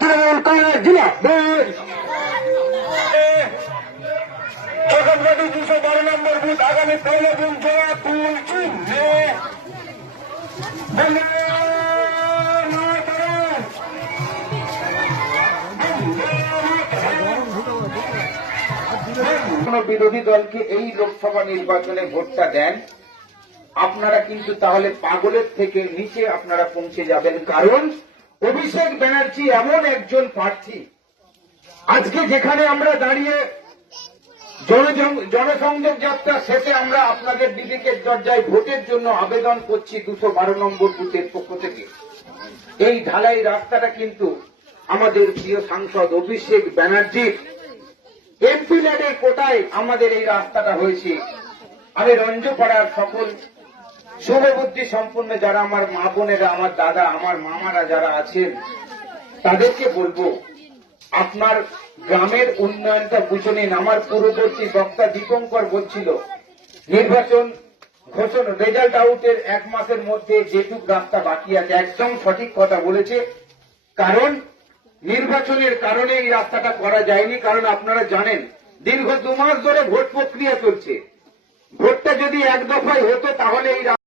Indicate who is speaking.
Speaker 1: তৃণমূল কংগ্রেস দুশো বারো নম্বর বুথ, আগামী পয়লা জুন
Speaker 2: বিরোধী দলকে এই লোকসভা নির্বাচনে ভোটটা দেন? আপনারা কিন্তু তাহলে পাগলের থেকে নিচে আপনারা পৌঁছে যাবেন। কারণ অভিষেক ব্যানার্জি এমন একজন প্রার্থী। আজকে যেখানে আমরা দাঁড়িয়ে জনসংযোগ যাত্রা শেষে আমরা আপনাদের বিবেকের দরজায় ভোটের জন্য আবেদন করছি দুশো বারো নম্বর বুথের পক্ষ থেকে। এই ঢালাই রাস্তাটা কিন্তু আমাদের প্রিয় সাংসদ অভিষেক ব্যানার্জির। এমপি ল্যাডের কোটায় আমাদের এই রাস্তাটা হয়েছে। আমি রঞ্জপাড়ার সকল শুভবুদ্ধি সম্পন্ন যারা আমার মা বোনেরা, আমার দাদা, আমার মামারা যারা আছেন, তাদেরকে বলব, আপনার গ্রামের উন্নয়নটা বুঝে নিন। আমার পূর্ববর্তী বক্তা দীপঙ্কর বলছিল, নির্বাচন ঘোষণা রেজাল্ট আউটের এক মাসের মধ্যে যেটুক রাস্তা বাকি আছে, একদম সঠিক কথা বলেছে। কারণ, নির্বাচনের কারণে এই রাস্তাটা করা যায়নি, কারণ আপনারা জানেন, দীর্ঘ দু মাস ধরে ভোট প্রক্রিয়া চলছে। ভোটটা যদি এক দফায় হতো, তাহলে এই